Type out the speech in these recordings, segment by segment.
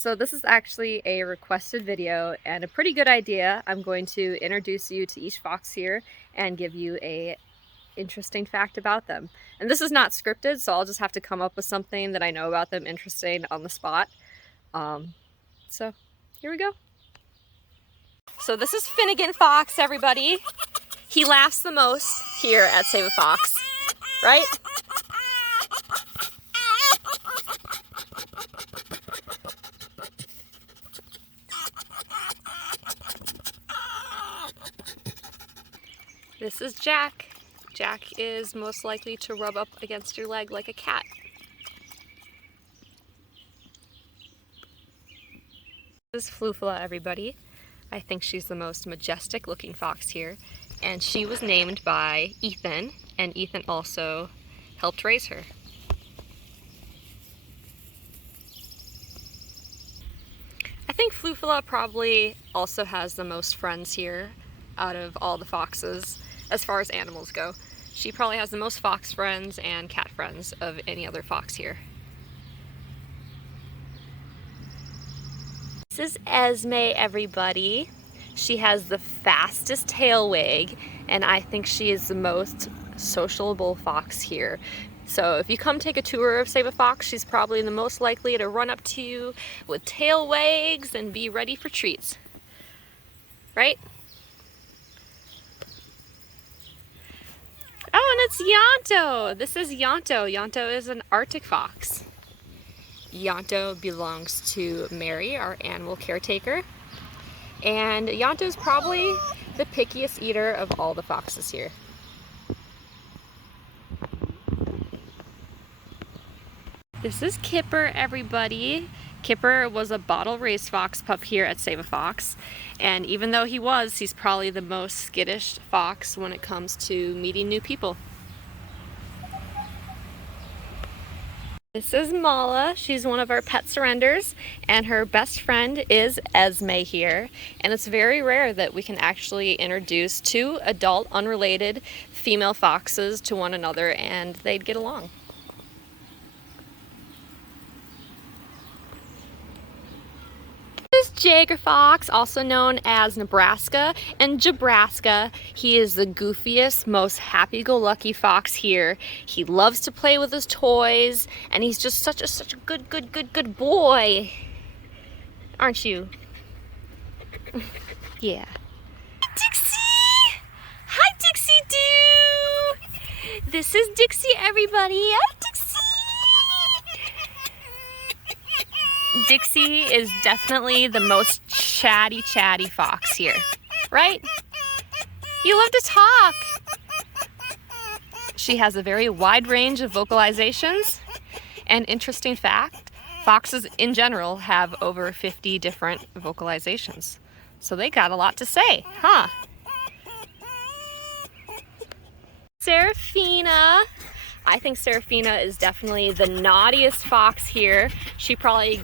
So this is actually a requested video and a pretty good idea. I'm going to introduce you to each fox here and give you a interesting fact about them. And this is not scripted, so I'll just have to come up with something that I know about them interesting on the spot. So here we go. So this is Finnegan Fox, everybody. He laughs the most here at Saveafox, right? This is Jack. Jack is most likely to rub up against your leg like a cat. This is Flufla, everybody. I think she's the most majestic looking fox here, and she was named by Ethan, and Ethan also helped raise her. I think Flufla probably also has the most friends here out of all the foxes as far as animals go. She probably has the most fox friends and cat friends of any other fox here. This is Esmae, everybody. She has the fastest tail wag, and I think she is the most sociable fox here. So if you come take a tour of Saveafox, she's probably the most likely to run up to you with tail wags and be ready for treats. Right? Oh, and it's Yanto! This is Yanto. Yanto is an Arctic fox. Yanto belongs to Mary, our animal caretaker. And Yanto is probably the pickiest eater of all the foxes here. This is Kipper, everybody. Kipper was a bottle raised fox pup here at Saveafox, and even though he's probably the most skittish fox when it comes to meeting new people. This is Mala. She's one of our pet surrenders, and her best friend is Esmae here, and it's very rare that we can actually introduce two adult, unrelated female foxes to one another and they'd get along. Jager Fox, also known as Nebraska and Jabraska. He is the goofiest, most happy-go-lucky fox here. He loves to play with his toys, and he's just such a good boy. Aren't you? Yeah. Dixie! Hi, Dixie Doo! This is Dixie, everybody. Hi, Dixie! Dixie is definitely the most chatty fox here, right? You love to talk. She has a very wide range of vocalizations, and interesting fact, foxes in general have over 50 different vocalizations. So they got a lot to say, huh? Serafina. I think Serafina is definitely the naughtiest fox here. She probably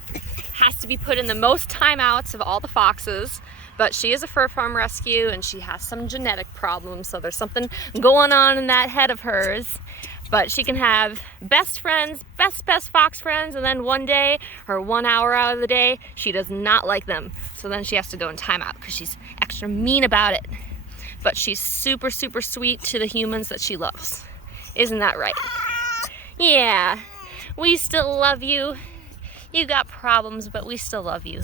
has to be put in the most timeouts of all the foxes, but she is a fur farm rescue and she has some genetic problems, so there's something going on in that head of hers. But she can have best friends, best fox friends, and then one day, or 1 hour out of the day, she does not like them. So then she has to go in timeout because she's extra mean about it. But she's super sweet to the humans that she loves. Isn't that right? Yeah, we still love you. You got problems, but we still love you.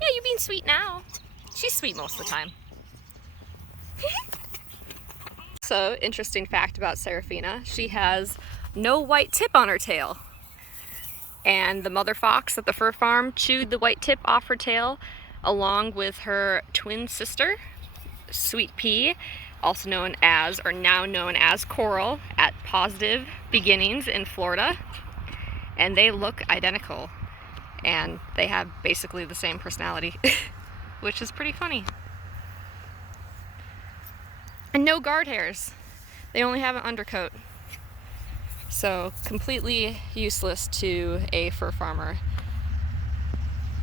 Yeah, you're being sweet now. She's sweet most of the time. So, interesting fact about Serafina, she has no white tip on her tail. And the mother fox at the fur farm chewed the white tip off her tail along with her twin sister, Sweet Pea, also known as, or now known as, Coral, at Positive Beginnings in Florida. And they look identical. And they have basically the same personality, which is pretty funny. And no guard hairs. They only have an undercoat. So completely useless to a fur farmer.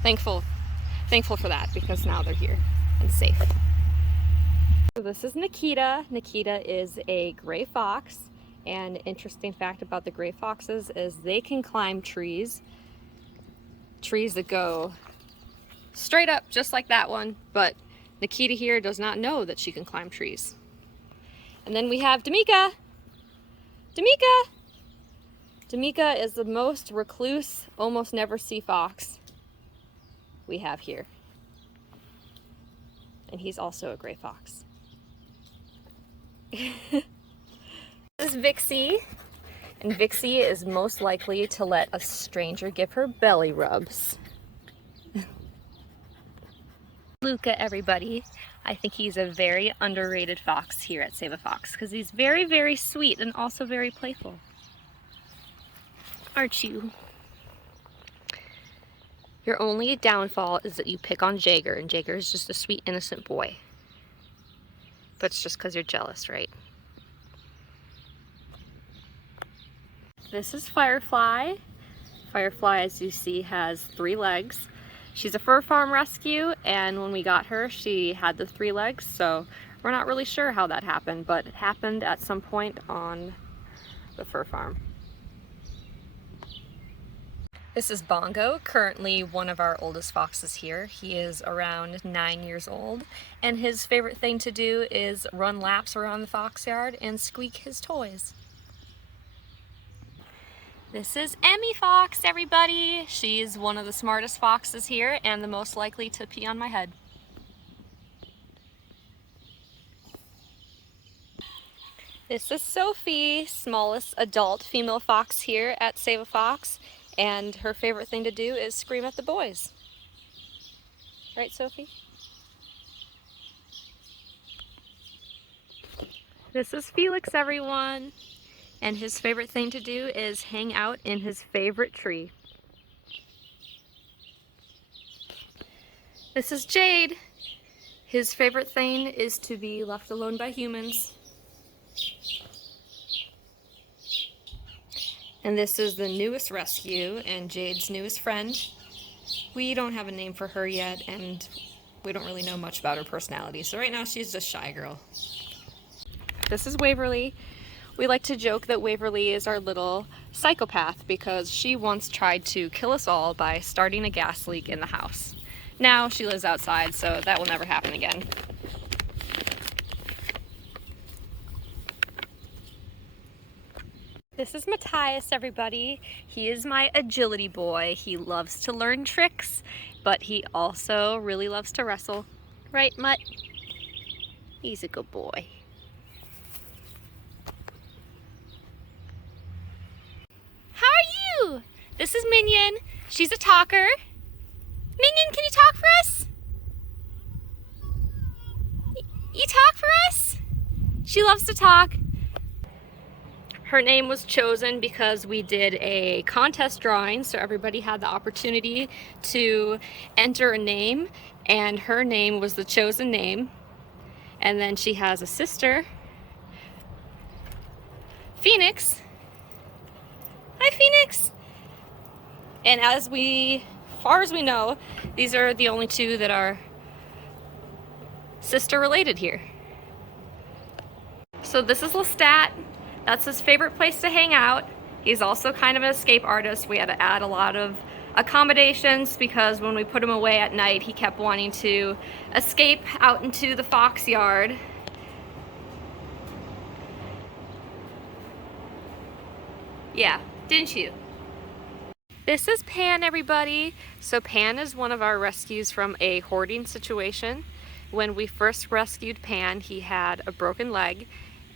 Thankful for that, because now they're here and safe. So this is Nikita. Nikita is a gray fox, And interesting fact about the gray foxes is they can climb trees that go straight up just like that one, but Nikita here does not know that she can climb trees. And then we have Damika. Damika is the most recluse, almost never see fox we have here. And he's also a gray fox. This is Vixie, and Vixie is most likely to let a stranger give her belly rubs. Luka, everybody. I think he's a very underrated fox here at Saveafox because he's very, very sweet and also very playful. Aren't you? Your only downfall is that you pick on Jager, and Jager is just a sweet, innocent boy. But it's just because you're jealous, right? This is Firefly. Firefly, as you see, has 3 legs. She's a fur farm rescue, and when we got her, she had the 3 legs, so we're not really sure how that happened, but it happened at some point on the fur farm. This is Bongo, currently one of our oldest foxes here. He is around 9 years old, and his favorite thing to do is run laps around the fox yard and squeak his toys. This is Emmie Fox, everybody. She's one of the smartest foxes here and the most likely to pee on my head. This is Sophie, smallest adult female fox here at Saveafox, and her favorite thing to do is scream at the boys. Right, Sophie? This is Felix, everyone. And his favorite thing to do is hang out in his favorite tree. This is Jade. His favorite thing is to be left alone by humans. And this is the newest rescue and Jade's newest friend. We don't have a name for her yet, and we don't really know much about her personality. So right now she's just shy girl. This is Waverly. We like to joke that Waverly is our little psychopath because she once tried to kill us all by starting a gas leak in the house. Now she lives outside, so that will never happen again. This is Matthias, everybody. He is my agility boy. He loves to learn tricks, but he also really loves to wrestle. Right, Mutt? He's a good boy. This is Minion. She's a talker. Minion, can you talk for us? You talk for us? She loves to talk. Her name was chosen because we did a contest drawing, so everybody had the opportunity to enter a name, and her name was the chosen name. And then she has a sister, Phoenix. Hi, Phoenix. And as far as we know, these are the only 2 that are sister related here. So this is Lestat. That's his favorite place to hang out. He's also kind of an escape artist. We had to add a lot of accommodations because when we put him away at night, he kept wanting to escape out into the fox yard. Yeah, didn't you? This is Pan, everybody. So Pan is one of our rescues from a hoarding situation. When we first rescued Pan, he had a broken leg,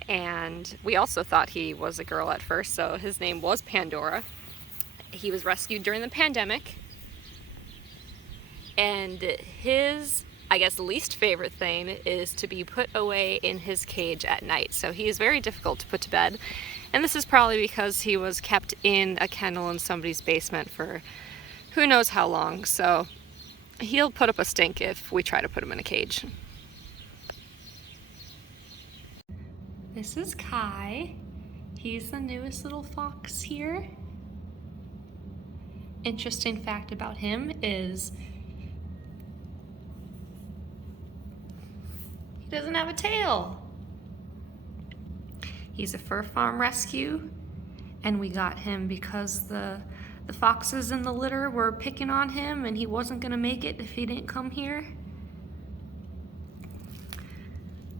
and we also thought he was a girl at first, so his name was Pandora. He was rescued during the pandemic, and his, I guess, least favorite thing is to be put away in his cage at night. So he is very difficult to put to bed. And this is probably because he was kept in a kennel in somebody's basement for who knows how long. So he'll put up a stink if we try to put him in a cage. This is Kai. He's the newest little fox here. Interesting fact about him is he doesn't have a tail. He's a fur farm rescue, and we got him because the foxes in the litter were picking on him and he wasn't gonna make it if he didn't come here.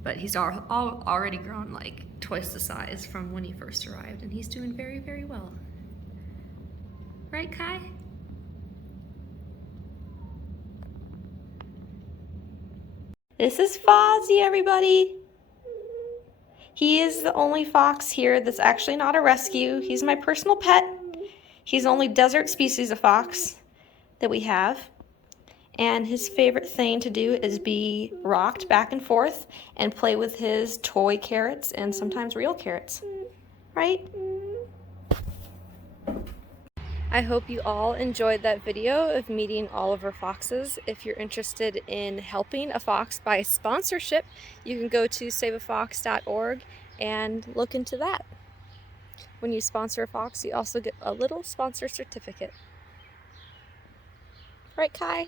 But he's already grown like twice the size from when he first arrived, and he's doing very, very well. Right, Kai? This is Fawzi, everybody. He is the only fox here that's actually not a rescue. He's my personal pet. He's the only desert species of fox that we have. And his favorite thing to do is be rocked back and forth and play with his toy carrots and sometimes real carrots. Right? I hope you all enjoyed that video of meeting all of our foxes. If you're interested in helping a fox by sponsorship, you can go to saveafox.org and look into that. When you sponsor a fox, you also get a little sponsor certificate. Right, Kai?